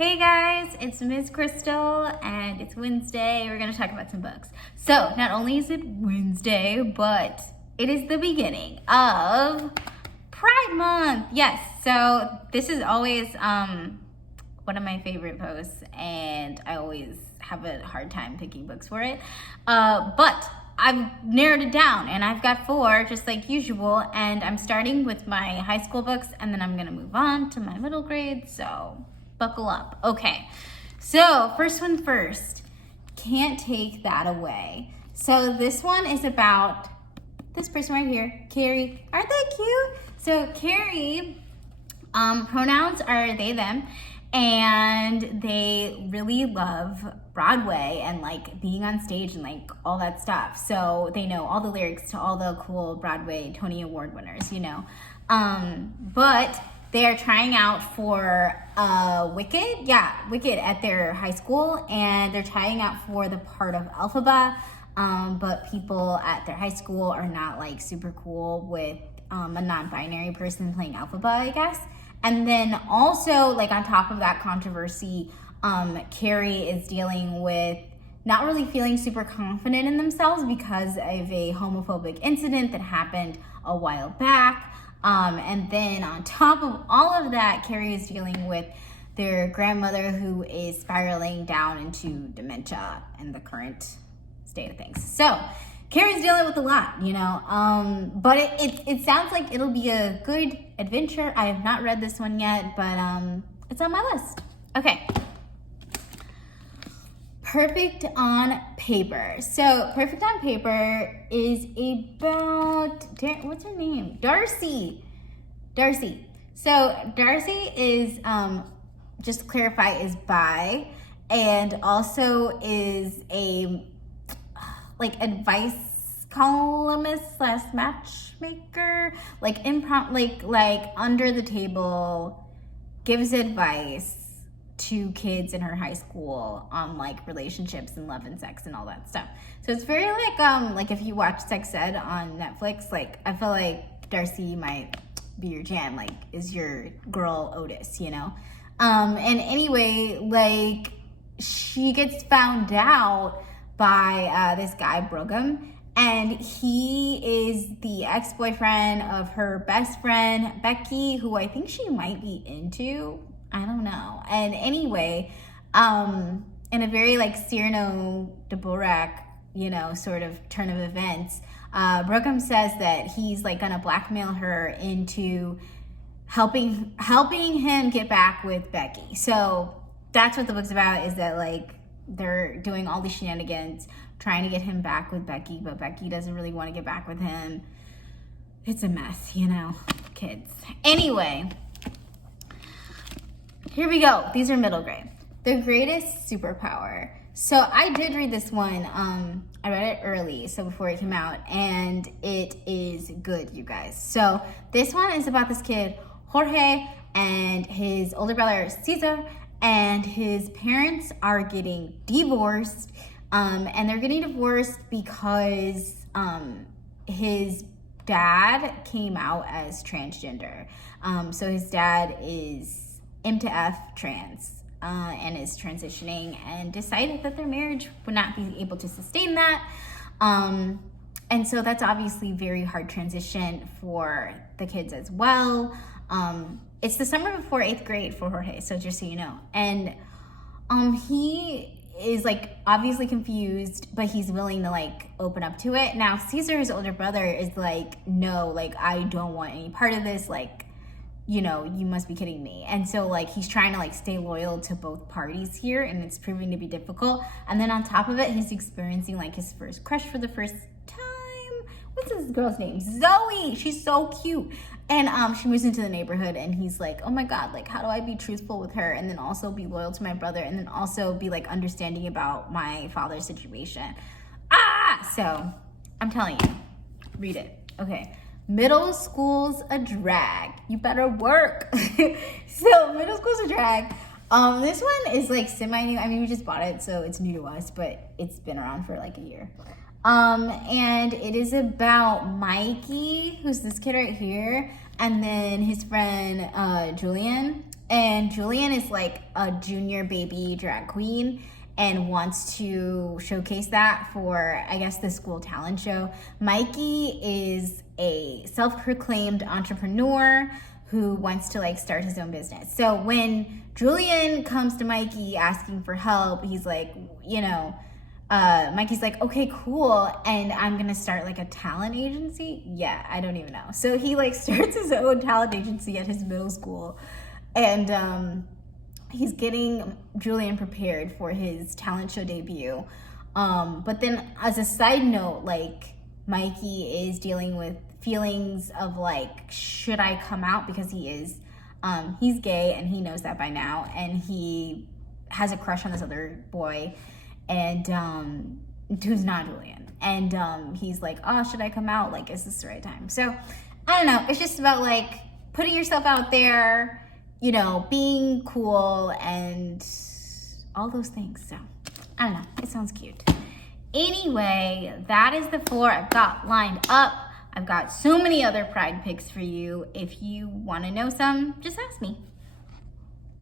Hey guys, it's Ms. Crystal and it's Wednesday. We're going to talk about some books. So not only is it Wednesday, but it is the beginning of Pride Month. Yes, so this is always one of my favorite posts and I always have a hard time picking books for it. But I've narrowed it down and I've got 4 just like usual, and I'm starting with my high school books and then I'm going to move on to my middle grade, so buckle up. Okay, so first one first, Can't Take That Away. So this one is about this person right here, Carrie. Aren't they cute? So Carrie, pronouns are they, them, and they really love Broadway and like being on stage and like all that stuff. So they know all the lyrics to all the cool Broadway Tony Award winners, you know. But they are trying out for Wicked at their high school, and they're trying out for the part of Elphaba, but people at their high school are not like super cool with a non-binary person playing Elphaba, I guess. And then also, like on top of that controversy, Carrie is dealing with not really feeling super confident in themselves because of a homophobic incident that happened a while back. And then on top of all of that, Carrie is dealing with their grandmother who is spiraling down into dementia in the current state of things. So Carrie's dealing with a lot, you know, but it sounds like it'll be a good adventure. I have not read this one yet, but it's on my list. Okay. Perfect on Paper. So Perfect on Paper is about, what's her name? Darcy. So Darcy is, just to clarify, is bi, and also is a like advice columnist / matchmaker, like like under the table gives advice to kids in her high school on like relationships and love and sex and all that stuff. So it's very like if you watch Sex Ed on Netflix, like I feel like Darcy might be your jam, like is your girl Otis, you know. And anyway, like she gets found out by this guy Brigham, and he is the ex-boyfriend of her best friend Becky, who I think she might be into. I don't know. And anyway, in a very like Cyrano de Bergerac, you know, sort of turn of events, Brigham says that he's like gonna blackmail her into helping him get back with Becky. So that's what the book's about, is that like they're doing all these shenanigans trying to get him back with Becky, but Becky doesn't really want to get back with him. It's a mess, you know, kids. Anyway, here we go. These are middle grade. The Greatest Superpower. So I did read this one. I read it early, so before it came out, and it is good, you guys. So this one is about this kid, Jorge, and his older brother, Cesar, and his parents are getting divorced. And they're getting divorced because his dad came out as transgender. So his dad is M to F trans, and is transitioning, and decided that their marriage would not be able to sustain that. And so that's obviously very hard transition for the kids as well. It's the summer before 8th grade for Jorge, so just so you know. And he is like obviously confused, but he's willing to like open up to it. Now Caesar's older brother is like, no, like I don't want any part of this, like, you know, you must be kidding me. And so like he's trying to like stay loyal to both parties here, and it's proving to be difficult. And then on top of it, he's experiencing like his first crush for the first time. What's this girl's name? Zoe. She's so cute. And she moves into the neighborhood, and he's like, oh my God, like how do I be truthful with her and then also be loyal to my brother and then also be like understanding about my father's situation? So I'm telling you, read it. Okay. Middle School's a Drag. You better work. So Middle School's a Drag. This one is like semi-new. I mean, we just bought it, so it's new to us, but it's been around for like a year. And it is about Mikey, who's this kid right here, and then his friend Julian, And Julian is like a junior baby drag queen and wants to showcase that for, I guess, the school talent show. Mikey is a self-proclaimed entrepreneur who wants to like start his own business. So when Julian comes to Mikey asking for help, he's like, you know, Mikey's like, okay, cool. And I'm going to start like a talent agency. Yeah, I don't even know. So he like starts his own talent agency at his middle school. And he's getting Julian prepared for his talent show debut. But then as a side note, like Mikey is dealing with feelings of like, should I come out? Because he's gay and he knows that by now. And he has a crush on this other boy and who's not Julian. And he's like, oh, should I come out? Like, is this the right time? So I don't know. It's just about like putting yourself out there, you know, being cool and all those things. So I don't know. It sounds cute. Anyway, that is the 4 I've got lined up. I've got so many other Pride picks for you. If you want to know some, just ask me.